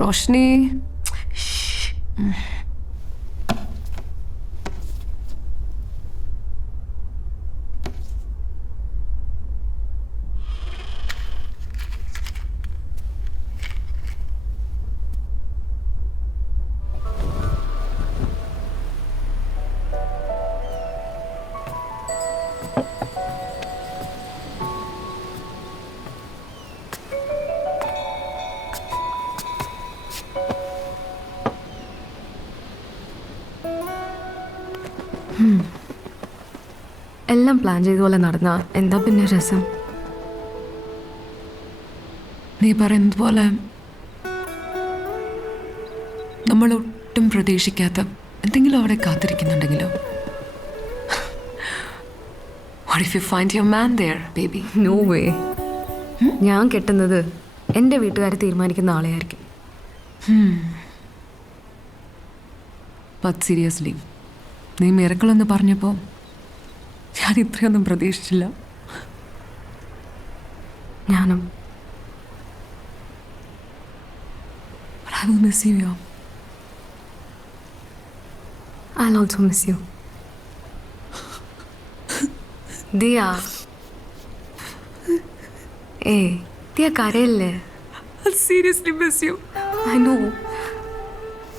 रोशनी എല്ലാം പ്ലാൻ ചെയ്തപോലെ നടന്ന എന്താ പിന്നെ രസം? നീ പറയുന്നത് പോലെ നമ്മൾ ഒട്ടും പ്രതീക്ഷിക്കാത്ത എന്തെങ്കിലും അവിടെ കാത്തിരിക്കുന്നുണ്ടെങ്കിലോ? What if you find your man there, baby? No way. ഞാൻ കെട്ടുന്നത് എൻ്റെ വീട്ടുകാർ തീരുമാനിക്കുന്ന ആളെയായിരിക്കും. But seriously, നീ മിറക്കിളെന്ന് പറഞ്ഞപ്പോൾ ഞാൻ ഇത്രയൊന്നും പ്രതീക്ഷിച്ചില്ല. ഞാനും. But I will miss you, yo. I'll also miss you. Diya. Diya കരയല്ലേ? I'll seriously miss you. I know.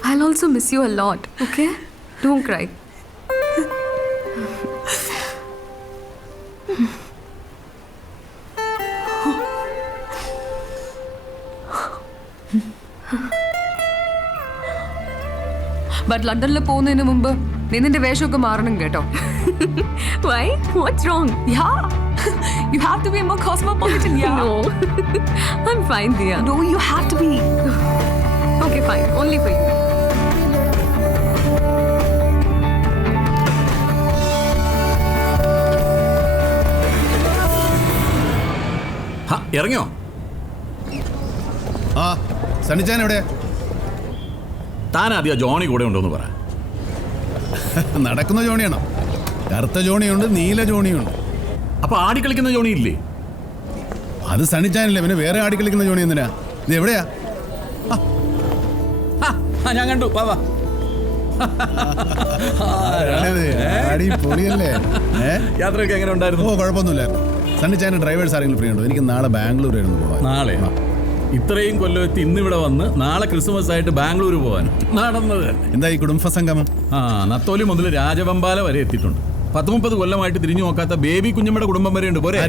I'll also miss you a lot, okay? Don't cry. But ലണ്ടനിൽ പോകുന്നതിന് മുമ്പ് നീ നിന്റെ വേഷമൊക്കെ മാറണം കേട്ടോ. Why? What's wrong? Yeah, you have to be more cosmopolitan. Yeah. No. I'm fine, Diya. No, you have to be. Okay, fine. Only for you. ഇറങ്ങിയോ? ആ സണ്ണിച്ചാൻ എവിടെ? താൻ ആദ്യം ജോണി കൂടെ ഉണ്ടോന്ന് പറ. നടക്കുന്ന ജോണിയാണോ? കറുത്ത ജോണിയുണ്ട്, നീല ജോണിയുണ്ട്. അപ്പൊ ആടിക്കളിക്കുന്ന ജോണി ഇല്ലേ? അത് സണ്ണിച്ചാനല്ലേ, പിന്നെ വേറെ ആടിക്കളിക്കുന്ന ജോണി എന്തിനാ? ഇത് എവിടെയാ? ഞാൻ കണ്ടു. വാ പൊളിയല്ലേ? യാത്രയൊക്കെ എങ്ങനെ ഉണ്ടായിരുന്നു? ഓ കുഴപ്പമൊന്നുമില്ലായിരുന്നു. സണ്ണിച്ചാൻ്റെ ഡ്രൈവേഴ്സ് ആരെങ്കിലും ഫ്രീ ഉണ്ടോ? എനിക്ക് നാളെ ബാംഗ്ലൂർ ആയിരുന്നു പോവാൻ. നാളെ ഇത്രയും കൊല്ലത്തി ഇന്നിവിടെ വന്ന് നാളെ ക്രിസ്മസ് ആയിട്ട് ബാംഗ്ലൂർ പോകാൻ നടന്നത്. എന്താ ഈ കുടുംബ സംഗമം? നത്തോലി മുതൽ രാജവമ്പാല വരെ എത്തിയിട്ടുണ്ട്. 30 കൊല്ലമായിട്ട് തിരിഞ്ഞു നോക്കാത്ത ബേബി കുഞ്ഞമ്മയുടെ കുടുംബം വരെ ഉണ്ട്. പോരെ?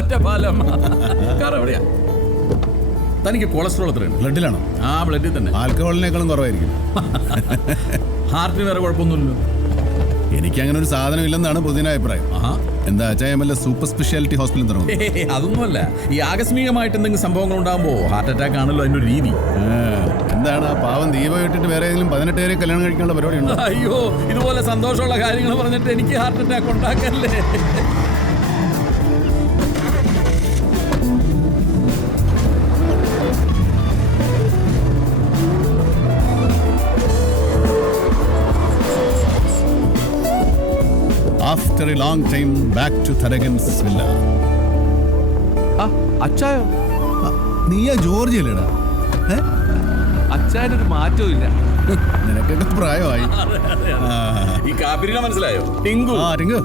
ഒറ്റപ്പാലം. എവിടെയാ? തനിക്ക് കൊളസ്ട്രോൾ എത്രയുണ്ട്? ബ്ലഡിലാണോ? ബ്ലഡിൽ തന്നെ. ആൽക്കഹോളിനേക്കാളും കുറവായിരിക്കും. ഹാർട്ടിന് വേറെ കുഴപ്പമൊന്നുമില്ലല്ലോ? എനിക്ക് അങ്ങനെ ഒരു സാധനം ഇല്ലെന്നാണ് പൊതുവിന്റെ അഭിപ്രായം. എന്താ അച്ചായമല്ല സൂപ്പർ സ്പെഷ്യാലിറ്റി ഹോസ്പിറ്റൽ തുടങ്ങും? അതൊന്നുമല്ല, ഈ ആകസ്മികമായിട്ട് എന്തെങ്കിലും സംഭവങ്ങൾ ഉണ്ടാകുമ്പോ ഹാർട്ട് അറ്റാക്ക് ആണല്ലോ അതിന്റെ ഒരു രീതി. എന്താണ് ആ പാവം ദീപം ഇട്ടിട്ട് വേറെ ഏതെങ്കിലും 18 പേരെ കല്യാണം കഴിക്കാനുള്ള പരിപാടി ഉണ്ടോ? അയ്യോ, ഇതുപോലെ സന്തോഷമുള്ള കാര്യങ്ങൾ പറഞ്ഞിട്ട് എനിക്ക് ഹാർട്ട് അറ്റാക്ക് ഉണ്ടാക്കല്ലേ. After a long time, back to Tharagan's villa. അച്ചായോ? നീയാ ജോർജിയല്ലേടാ? അച്ഛനൊരു മാറ്റവും ഇല്ല. നിനക്കൊക്കെ പ്രായമായി. ഈ കാപ്പിരിനെ മനസ്സിലായോ? ടിങ്കു. ടിങ്കു.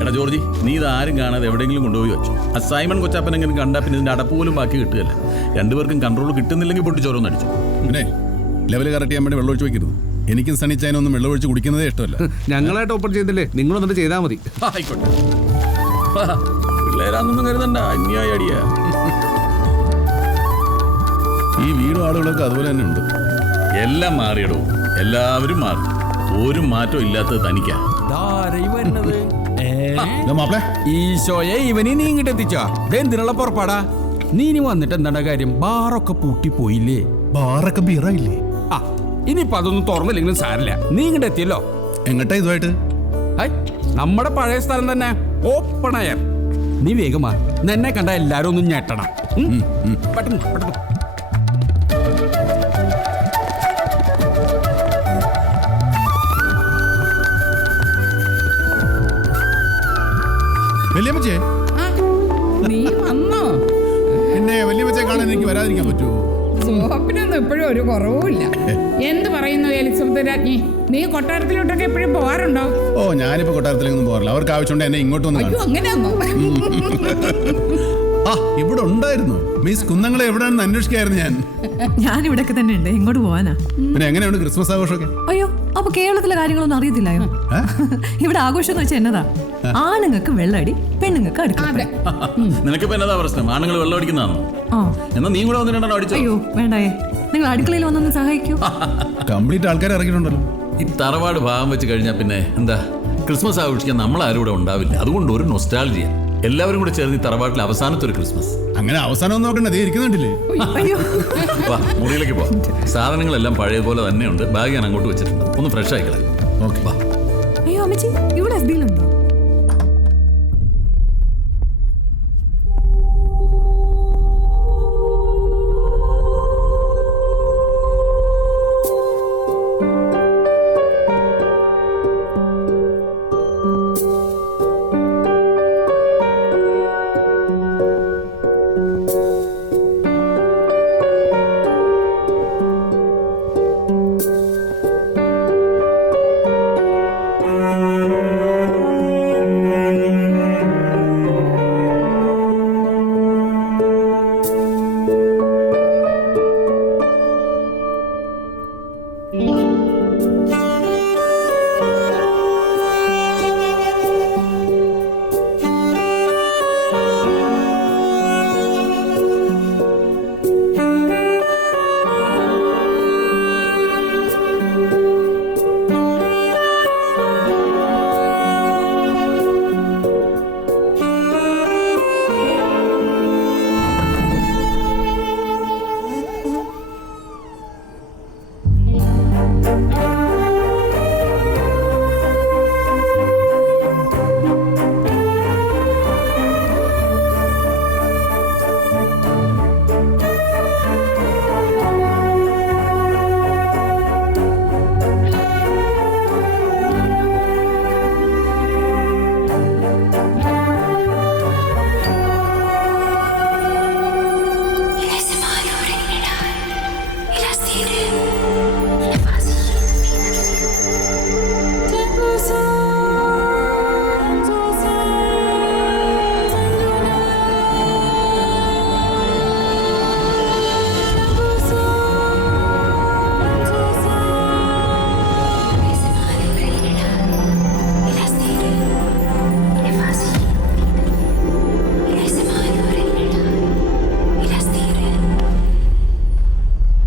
എടാ ജോർജി, നീ ഇത് ആരും കാണാതെ എവിടെയെങ്കിലും കൊണ്ടുപോയി വെച്ചു. ആ സൈമൺ കൊച്ചാപ്പനെങ്കിലും കണ്ടാ പിന്നെ ഇതിന്റെ അടപ്പ് പോലും ബാക്കി കിട്ടുകയല്ല. രണ്ടുപേർക്കും കൺട്രോൾ കിട്ടുന്നില്ലെങ്കിൽ പൊട്ടിച്ചോരോന്ന് അടിച്ചു. പിന്നെ ലെവൽ കറക്റ്റ് ചെയ്യാൻ വേണ്ടി വെള്ളം ഒഴിച്ച് വെക്കരുത്. എനിക്കും സണ്ണിച്ചായനൊന്നും വെള്ളം ഒഴിച്ച് കുടിക്കുന്നതേ ഇഷ്ടമല്ല. ഞങ്ങളായിട്ട് ഓപ്പൺ ചെയ്തില്ലേ, നിങ്ങൾ എന്നിട്ട് ചെയ്താൽ മതി. ആയിക്കോട്ടെ. പിള്ളേരാന്നൊന്നും കരുതണ്ട, അന്യായ അടിയാ. ഈ വീടും ആളുകളൊക്കെ അതുപോലെ തന്നെ ഉണ്ട്. എല്ലാം മാറിയിടൂ, എല്ലാവരും മാറി. ഒരു മാറ്റം ഇല്ലാത്തത് തനിക്കാ. മാപ്പിളെ, ഈശോയെ ഇവനെ നീ ഇങ്ങോട്ട് എത്തിച്ചോ? എന്തിനുള്ള പുറപ്പാടാ? നീ ഇനി വന്നിട്ട് എന്താണ് കാര്യം? ബാറൊക്കെ പൂട്ടിപ്പോയില്ലേ? ബാറൊക്കെ ബീറായില്ലേ? ആ ഇനിയിപ്പോ അതൊന്നും തുറന്നില്ലെങ്കിലും സാരില്ല. നീ ഇങ്ങോട്ട് എത്തിയല്ലോ. എങ്ങട്ടാ ഇതുമായിട്ട്? നമ്മുടെ പഴയ സ്ഥലം തന്നെ, ഓപ്പൺ എയർ. നീ വേഗമാ, എന്നെ കണ്ട എല്ലാരും ഒന്നും ഞെട്ടണം. പെട്ടെന്ന് പെട്ടെന്ന്. വല്യമ്മച്ചേ, നീ വന്നോ? പിന്നെ വല്യമ്മച്ചെ കാണാൻ എനിക്ക് വരാതിരിക്കാൻ പറ്റുമോ? സോപ്പിനൊന്നും എപ്പോഴും ഒരു കുറവുമില്ല. എന്ത് പറയുന്നു എലിസബത്ത് രാജ്ഞി? നീ കൊട്ടാരത്തിലോട്ടൊക്കെ എപ്പോഴും പോകാറുണ്ടോ? ഓ, ഞാനിപ്പോ കൊട്ടാരത്തിലേക്കൊന്നും പോകാറില്ല. അവർക്ക് ആവശ്യമുണ്ട് എന്നെ ഇങ്ങോട്ട് വന്ന് അയ്യോ, അങ്ങനെയാണോ? ആ, ഇവിടെ ഉണ്ടായിരുന്നു. മിസ് കുന്നങ്ങളെ എവിടെയാണെന്ന് അന്വേഷിക്കായിരുന്നു ഞാൻ. ഞാനിവിടൊക്കെ തന്നെ ഉണ്ട്. എങ്ങോട്ട് പോവാനാ? പിന്നെ എങ്ങനെയുണ്ട് ക്രിസ്മസ് ആഘോഷമൊക്കെ? അയ്യോ, അപ്പൊ കേരളത്തിലെ കാര്യങ്ങളൊന്നും അറിയത്തില്ലായോ? ഇവിടെ ആഘോഷം എന്ന് വെച്ചാൽ എന്നതാ? ആണുങ്ങൾക്ക് വെള്ളടി, പെണ്ണുങ്ങൾക്ക് അടുക്കള. നിനക്കിപ്പോ എന്നതാ പ്രശ്നം? ആണുങ്ങൾ വെള്ളം അടിക്കുന്നതാണോ? എന്നാ നീ കൂടെ വന്നിട്ടുണ്ടോ അടിച്ചോ? അയ്യോ വേണ്ടായേ, നിങ്ങൾ അടുക്കളയിൽ വന്നൊന്ന് സഹായിക്കൂ. കംപ്ലീറ്റ് ആൾക്കാരെ ഇറക്കിയിട്ടുണ്ടല്ലോ. ഈ തറവാട് ഭാഗം വെച്ച് കഴിഞ്ഞാൽ പിന്നെ എന്താ, ക്രിസ്മസ് ആഘോഷിക്കാൻ നമ്മളാരും ഇവിടെ ഉണ്ടാവില്ല. അതുകൊണ്ട് ഒരു നൊസ്റ്റാൾജിയ. എല്ലാവരും കൂടെ ചേർന്ന് ഈ തറവാട്ടിലെ അവസാനത്തെ ഒരു ക്രിസ്മസ്. അങ്ങനെ അവസാനം നോക്കണ്ട, അതേ ഇരിക്കുന്നുണ്ടല്ലേ? വാ, മുറിയിലേക്ക് പോ. സാധനങ്ങളെല്ലാം പഴയപോലെ തന്നെയുണ്ട്. ബാഗ് ഞാൻ അങ്ങോട്ട് വെച്ചിട്ടുണ്ട്. ഒന്ന് ഫ്രഷ് ആയിക്കളെ. ഓക്കെ, വാ. അയ്യോ അമ്മച്ചി, ഇവിടെ FB യിലുണ്ടോ?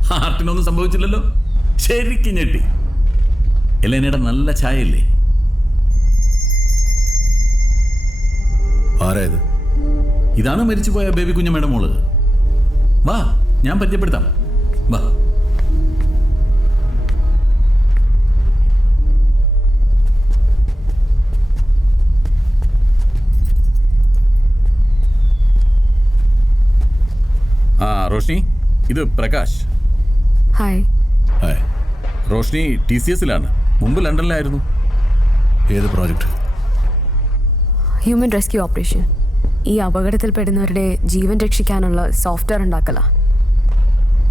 ഹാർട്ടിനൊന്നും സംഭവിച്ചില്ലല്ലോ. ശരിക്കും ഞെട്ടി. എലേനയുടെ നല്ല ചായ ഇല്ലേ? ആരായത്? ഇതാണ് മരിച്ചുപോയ ബേബി കുഞ്ഞമ്മയുടെ മോള്. വാ, ഞാൻ പരിചയപ്പെടുത്താം. വാ. റോഷ്നി, ഇത് പ്രകാശ്. ഹായ്. ഹായ്. റോഷ്നി TCSലാണ്. മുമ്പ് ലണ്ടനിലായിരുന്നു. ഏത് പ്രോജക്റ്റ്? Human rescue operation. ഈ അപകടത്തിൽപ്പെടുന്നവരുടെ ജീവൻ രക്ഷിക്കാനുള്ള സോഫ്റ്റ്വെയർ ഉണ്ടാക്കല.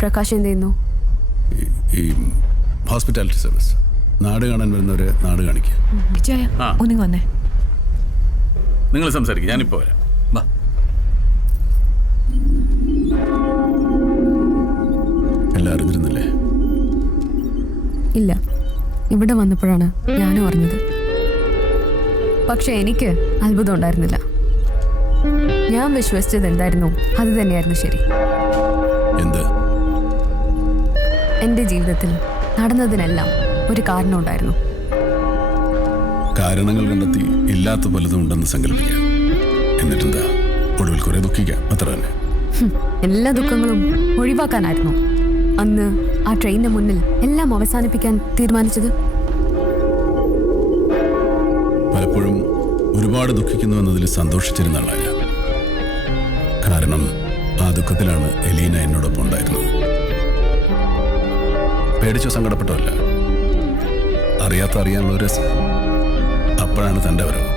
പ്രകാശ് എന്ത് ചെയ്യുന്നു? ഈ ഹോസ്പിറ്റാലിറ്റി സർവീസ് നാട് കാണാൻ വരുന്നവരെ നാട് കാണിക്കുക. വിജയ ആ. ഒന്നിങ്ങ് വന്നേ. നിങ്ങൾ സംസാരിക്കും, ഞാനിപ്പോൾ വരാം. വാ. എല്ലാം അറിഞ്ഞിരുന്നില്ലേ? ഇല്ല, ഇവിടെ വന്നപ്പോഴാണ് ഞാനും അറിഞ്ഞത്. പക്ഷെ എനിക്ക് അത്ഭുതം ഉണ്ടായിരുന്നില്ല. ഞാൻ വിശ്വസിച്ചത് എന്തായിരുന്നു അത് തന്നെയായിരുന്നു ശരി. എന്ത്? എൻ്റെ ജീവിതത്തിൽ നടന്നതിനെല്ലാം ഒരു കാരണം ഉണ്ടായിരുന്നു. കാരണങ്ങൾ കണ്ടെത്തി ഇല്ലാത്ത പലതും ഉണ്ടെന്ന് സങ്കല്പിക്കാം. എന്നിട്ടെന്താ, ഒടുവിൽ കുറെ ദുഃഖിക്കാം, അത്ര തന്നെ. എല്ലാ ദുഃഖങ്ങളും ഒഴിവാക്കാനായിരുന്നു അന്ന് ആ ട്രെയിനിന് മുന്നിൽ എല്ലാം അവസാനിപ്പിക്കാൻ തീരുമാനിച്ചത്. പലപ്പോഴും ഒരുപാട് ദുഃഖിക്കുന്നു എന്നതിൽ സന്തോഷിച്ചിരുന്ന ആളാണ് ഞാൻ. കാരണം ആ ദുഃഖത്തിലാണ് എലീന എന്നോടൊപ്പം ഉണ്ടായിരുന്നത്. പേടിച്ചോ സങ്കടപ്പെട്ടോ അല്ല, അറിയാനുള്ള ഒരു രസം. അപ്പോഴാണ് തൻ്റെ വരവ്.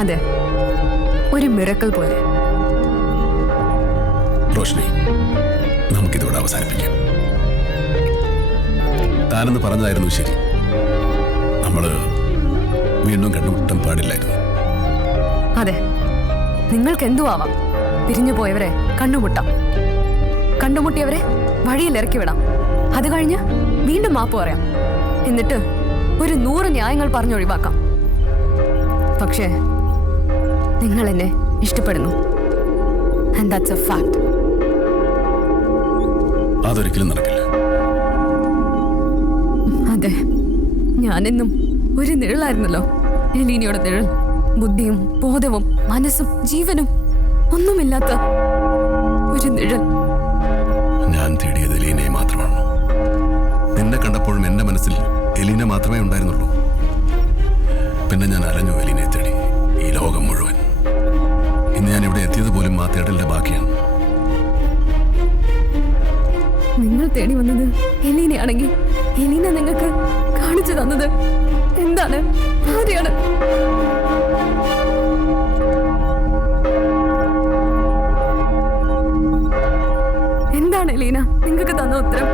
അതെ, ഒരു മിറക്കൽ പോലെ. റോഷ്നി, നമുക്കിതിവിടെ അവസാനിപ്പിക്കാം. താനെന്ന് പറഞ്ഞതായിരുന്നു ശരി. നമ്മള് വീണ്ടും കണ്ടുമുട്ടാൻ പാടില്ലായിരുന്നു. അതെ, നിങ്ങൾക്ക് എന്തു ആവാം. പിരിഞ്ഞു പോയവരെ കണ്ടുമുട്ടാം, കണ്ടുമുട്ടിയവരെ വഴിയിൽ ഇറക്കി വിടാം. അത് കഴിഞ്ഞ് വീണ്ടും മാപ്പ് പറയാം. എന്നിട്ട് ഒരു 100 ന്യായങ്ങൾ പറഞ്ഞൊഴിവാക്കാം. പക്ഷേ നിങ്ങൾ എന്നെ ഇഷ്ടപ്പെടുന്നു. And that's a fact. അതൊരിക്കലും നടക്കില്ല. അതെ, ഞാനെന്നും ഒരു നിഴലായിരുന്നല്ലോ. എലീനയുടെ നിഴൽ. ബുദ്ധിയും ബോധവും മനസ്സും ജീവനും ഒന്നുമില്ലാത്ത ഒരു നിഴൽ. ഞാൻ തേടിയത് എലീനയെ മാത്രമാണ്. നിന്നെ കണ്ടപ്പോഴും എൻ്റെ മനസ്സിൽ എലീന മാത്രമേ ഉണ്ടായിരുന്നുള്ളൂ. പിന്നെ ഞാൻ അലഞ്ഞു എലീനയെ തേടി ഈ ലോകം മുഴുവൻ. ഇന്ന് ഞാൻ ഇവിടെ എത്തിയത് പോലും ആ തേടലിന്റെ ബാക്കിയാണ്. നിങ്ങൾ തേടി വന്നത് എലീനയാണെങ്കിൽ എലീന നിങ്ങൾക്ക് കാണിച്ചു തന്നത് എന്താണ്? ആരെയാണ്? എന്താണ് എലീന നിങ്ങൾക്ക് തന്ന ഉത്തരം?